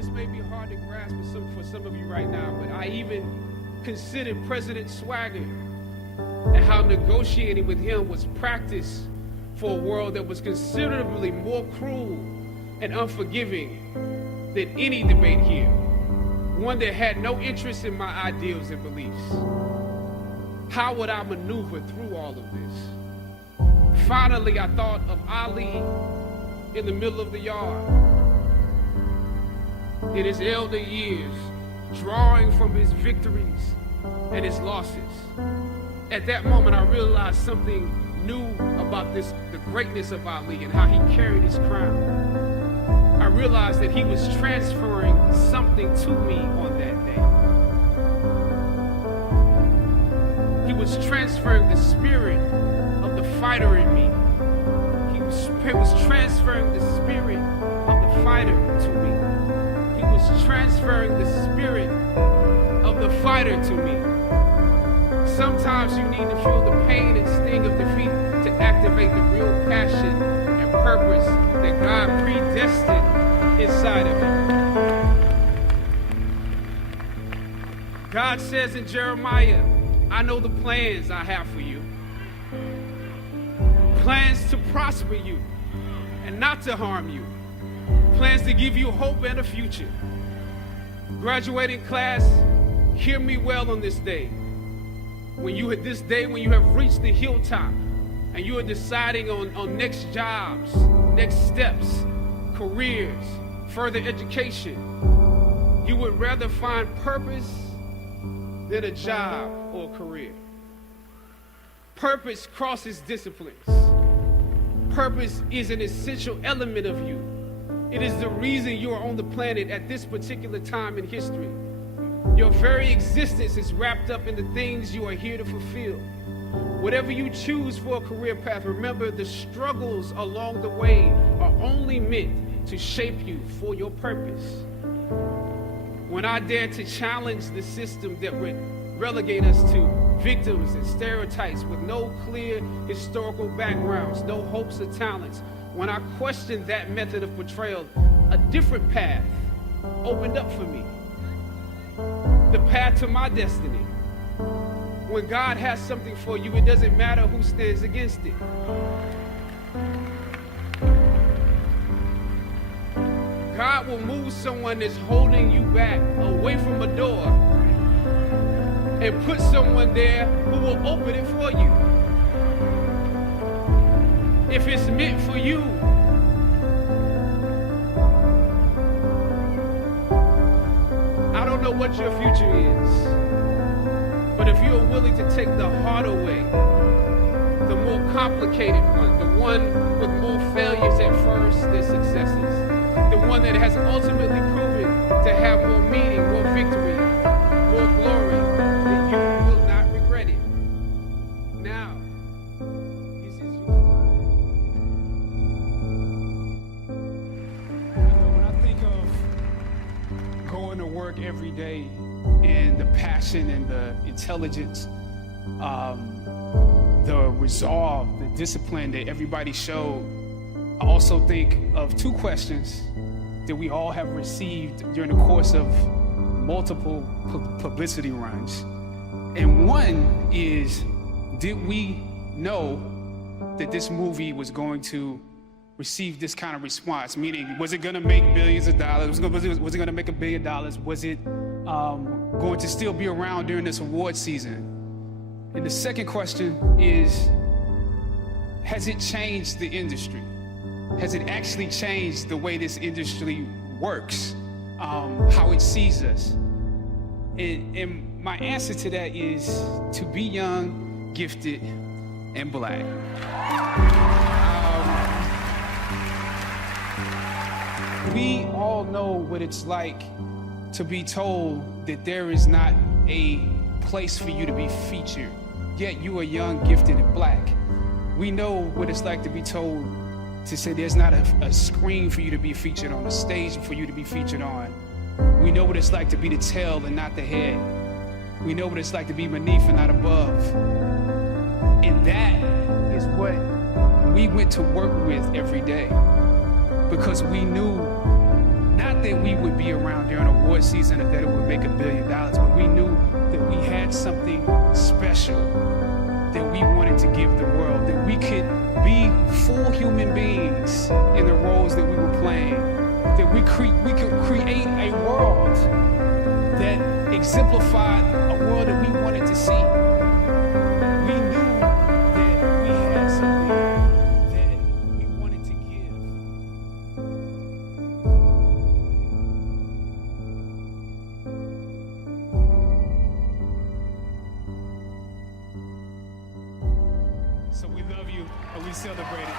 This may be hard to grasp for some of you right now, but I even considered President Swagger and how negotiating with him was practice for a world that was considerably more cruel and unforgiving than any debate here, one that had no interest in my ideals and beliefs. How would I maneuver through all of this? Finally, I thought of Ali in the middle of the yard, in his elder years, drawing from his victories and his losses. At that moment, I realized something new about the greatness of Ali and how he carried his crown. I realized that he was transferring something to me on that day. He was transferring the spirit of the fighter in me. He was transferring the spirit of the fighter to me. He was transferring the spirit of the fighter to me. Sometimes you need to feel the pain and sting of defeat to activate the real passion and purpose that God predestined inside of you. God says in Jeremiah, I know the plans I have for you. Plans to prosper you and not to harm you. Plans to give you hope and a future. Graduating class, hear me well on this day. When you have reached the hilltop and you are deciding on next jobs, next steps, careers, further education, you would rather find purpose than a job or a career. Purpose crosses disciplines. Purpose is an essential element of you. It is the reason you are on the planet at this particular time in history. Your very existence is wrapped up in the things you are here to fulfill. Whatever you choose for a career path, remember the struggles along the way are only meant to shape you for your purpose. When I dare to challenge the system that would relegate us to victims and stereotypes with no clear historical backgrounds, no hopes or talents, when I questioned that method of portrayal, a different path opened up for me. The path to my destiny. When God has something for you, it doesn't matter who stands against it. God will move someone that's holding you back away from a door and put someone there who will open it for you. If it's meant for you, I don't know what your future is, but if you're willing to take the harder way, the more complicated one, the one with more failures at first than successes, the one that has ultimately proven to have more meaning, more victory, more glory, then you will not regret it. Now, this is your time. When I think of going to work every day and the passion and the intelligence, the resolve, the discipline that everybody showed, I also think of two questions that we all have received during the course of multiple publicity runs. And one is, did we know that this movie was going to receive this kind of response? Meaning, was it going to make billions of dollars? Was it going to make $1 billion? Was it going to still be around during this award season? And the second question is, has it changed the industry? Has it actually changed the way this industry works, how it sees us? And my answer to that is to be young, gifted, and Black. We all know what it's like to be told that there is not a place for you to be featured, yet you are young, gifted, and Black. We know what it's like to be told to say there's not a screen for you to be featured on, a stage for you to be featured on. We know what it's like to be the tail and not the head. We know what it's like to be beneath and not above. And that is what we went to work with every day, because we knew not not that we would be around during award season or that it would make $1 billion, but we knew that we had something special that we wanted to give the world, that we could be full human beings in the roles that we were playing, that we could create a world that exemplified a world that we wanted to see. We knew that we had something that we wanted to give. So we love you and we celebrate it.